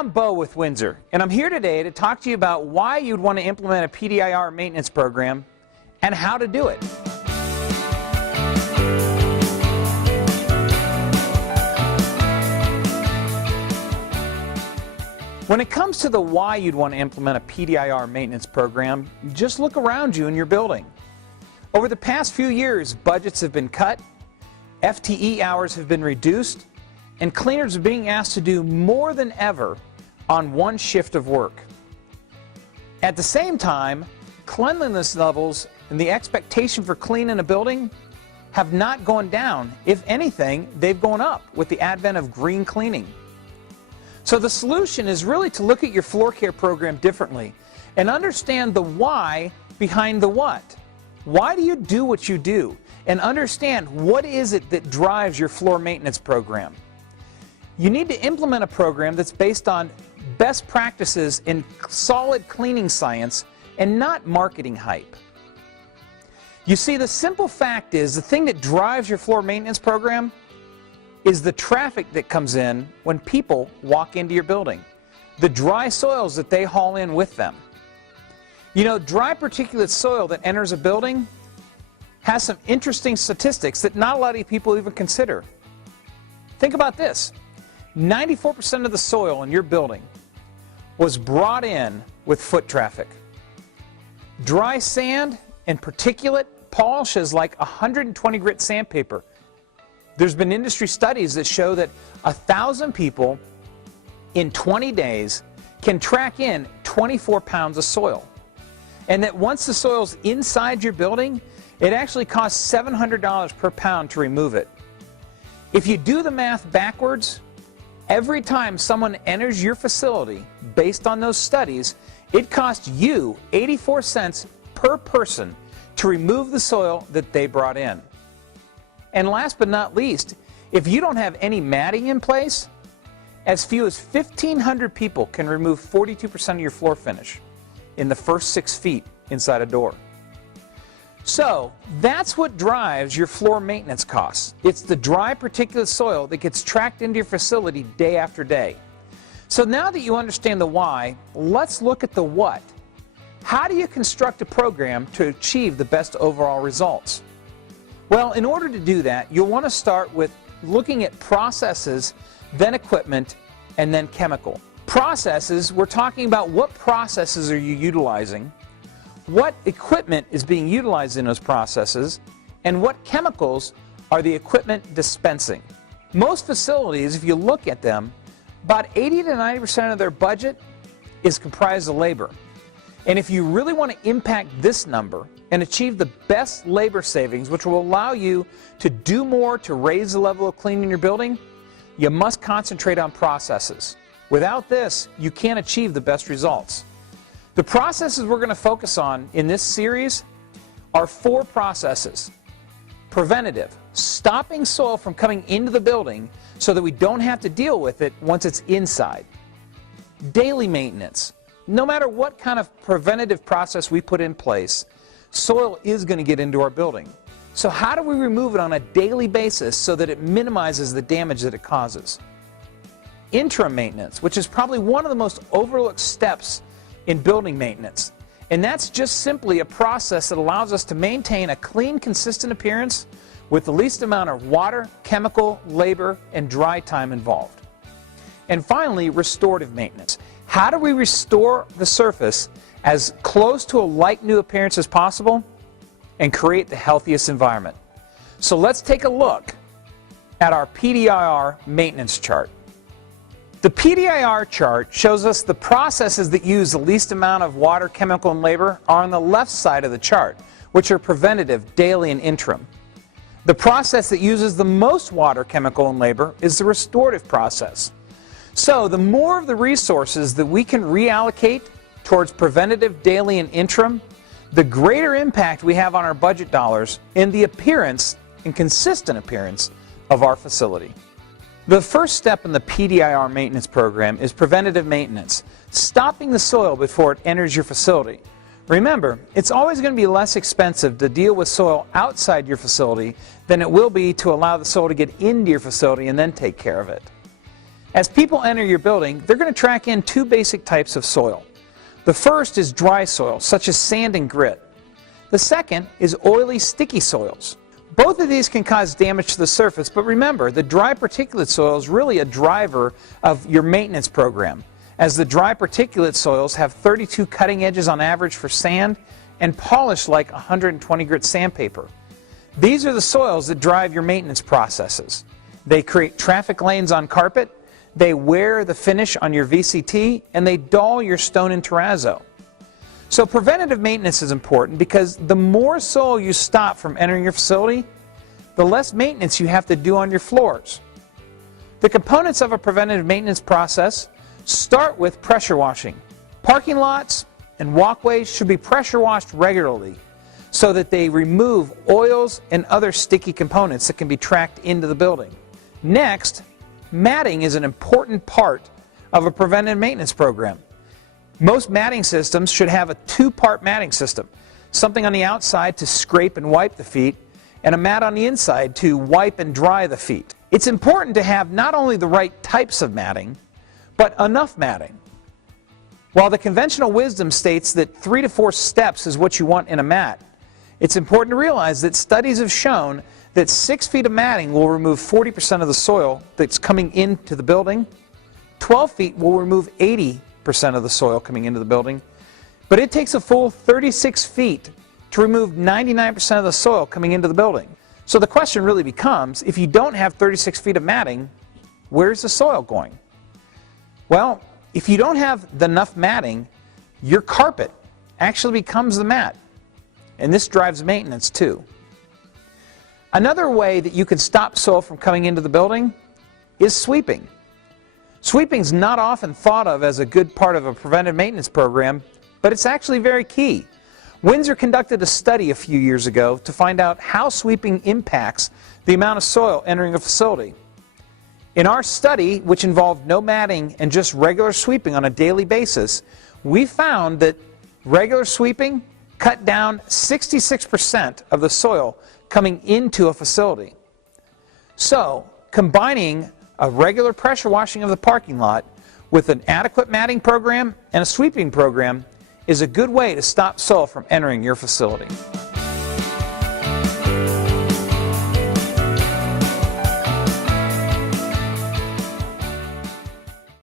I'm Bo with Windsor, and I'm here today to talk to you about why you'd want to implement a PDIR maintenance program and how to do it. When it comes to the why you'd want to implement a PDIR maintenance program, just look around you in your building. Over the past few years, budgets have been cut, FTE hours have been reduced, and cleaners are being asked to do more than ever on one shift of work. At the same time, cleanliness levels and the expectation for cleaning a building have not gone down. If anything, they've gone up with the advent of green cleaning. So the solution is really to look at your floor care program differently and understand the why behind the what. Why do you do what you do? And understand what is it that drives your floor maintenance program. You need to implement a program that's based on best practices in solid cleaning science and not marketing hype. You see, the simple fact is the thing that drives your floor maintenance program is the traffic that comes in when people walk into your building, the dry soils that they haul in with them. You know, dry particulate soil that enters a building has some interesting statistics that not a lot of people even consider. Think about this. 94% of the soil in your building was brought in with foot traffic. Dry sand and particulate polishes like 120 grit sandpaper. There's been industry studies that show that 1,000 people in 20 days can track in 24 pounds of soil. And that once the soil's inside your building, it actually costs $700 per pound to remove it. If you do the math backwards, every time someone enters your facility, based on those studies, it costs you 84 cents per person to remove the soil that they brought in. And last but not least, if you don't have any matting in place, as few as 1,500 people can remove 42% of your floor finish in the first 6 feet inside a door. So that's what drives your floor maintenance costs. It's the dry particulate soil that gets tracked into your facility day after day. So now that you understand the why, let's look at the what. How do you construct a program to achieve the best overall results? Well, in order to do that, you'll want to start with looking at processes, then equipment, and then chemical. Processes, we're talking about what processes are you utilizing, what equipment is being utilized in those processes, and what chemicals are the equipment dispensing. Most facilities, if you look at them, about 80 to 90% of their budget is comprised of labor. And if you really want to impact this number and achieve the best labor savings, which will allow you to do more to raise the level of cleaning in your building, you must concentrate on processes. Without this, you can't achieve the best results. The processes we're going to focus on in this series are 4 processes. Preventative, stopping soil from coming into the building so that we don't have to deal with it once it's inside. Daily maintenance. No matter what kind of preventative process we put in place, soil is going to get into our building. So how do we remove it on a daily basis so that it minimizes the damage that it causes? Interim maintenance, which is probably one of the most overlooked steps in building maintenance. And that's just simply a process that allows us to maintain a clean, consistent appearance with the least amount of water, chemical, labor, and dry time involved. And finally, restorative maintenance. How do we restore the surface as close to a like-new appearance as possible and create the healthiest environment? So let's take a look at our PDIR maintenance chart. The PDIR chart shows us the processes that use the least amount of water, chemical, and labor are on the left side of the chart, which are preventative, daily, and interim. The process that uses the most water, chemical, and labor is the restorative process. So the more of the resources that we can reallocate towards preventative, daily, and interim, the greater impact we have on our budget dollars in the appearance and consistent appearance of our facility. The first step in the PDIR maintenance program is preventative maintenance, stopping the soil before it enters your facility. Remember, it's always going to be less expensive to deal with soil outside your facility than it will be to allow the soil to get into your facility and then take care of it. As people enter your building, they're going to track in two basic types of soil. The first is dry soil, such as sand and grit. The second is oily, sticky soils. Both of these can cause damage to the surface, but remember, the dry particulate soil is really a driver of your maintenance program, as the dry particulate soils have 32 cutting edges on average for sand and polish like 120 grit sandpaper. These are the soils that drive your maintenance processes. They create traffic lanes on carpet, they wear the finish on your VCT, and they dull your stone and terrazzo. So preventative maintenance is important because the more soil you stop from entering your facility, the less maintenance you have to do on your floors. The components of a preventative maintenance process start with pressure washing. Parking lots and walkways should be pressure washed regularly so that they remove oils and other sticky components that can be tracked into the building. Next, matting is an important part of a preventive maintenance program. Most matting systems should have a two-part matting system, something on the outside to scrape and wipe the feet, and a mat on the inside to wipe and dry the feet. It's important to have not only the right types of matting, but enough matting. While the conventional wisdom states that 3 to 4 steps is what you want in a mat, it's important to realize that studies have shown that 6 feet of matting will remove 40% of the soil that's coming into the building. 12 feet will remove 80% of the soil coming into the building. But it takes a full 36 feet to remove 99% of the soil coming into the building. So the question really becomes, if you don't have 36 feet of matting, where's the soil going? Well, if you don't have enough matting, your carpet actually becomes the mat. And this drives maintenance too. Another way that you can stop soil from coming into the building is sweeping. Sweeping is not often thought of as a good part of a preventive maintenance program, but it's actually very key. Windsor conducted a study a few years ago to find out how sweeping impacts the amount of soil entering a facility. In our study, which involved no matting and just regular sweeping on a daily basis, we found that regular sweeping cut down 66% of the soil coming into a facility. So, combining a regular pressure washing of the parking lot with an adequate matting program and a sweeping program is a good way to stop soil from entering your facility.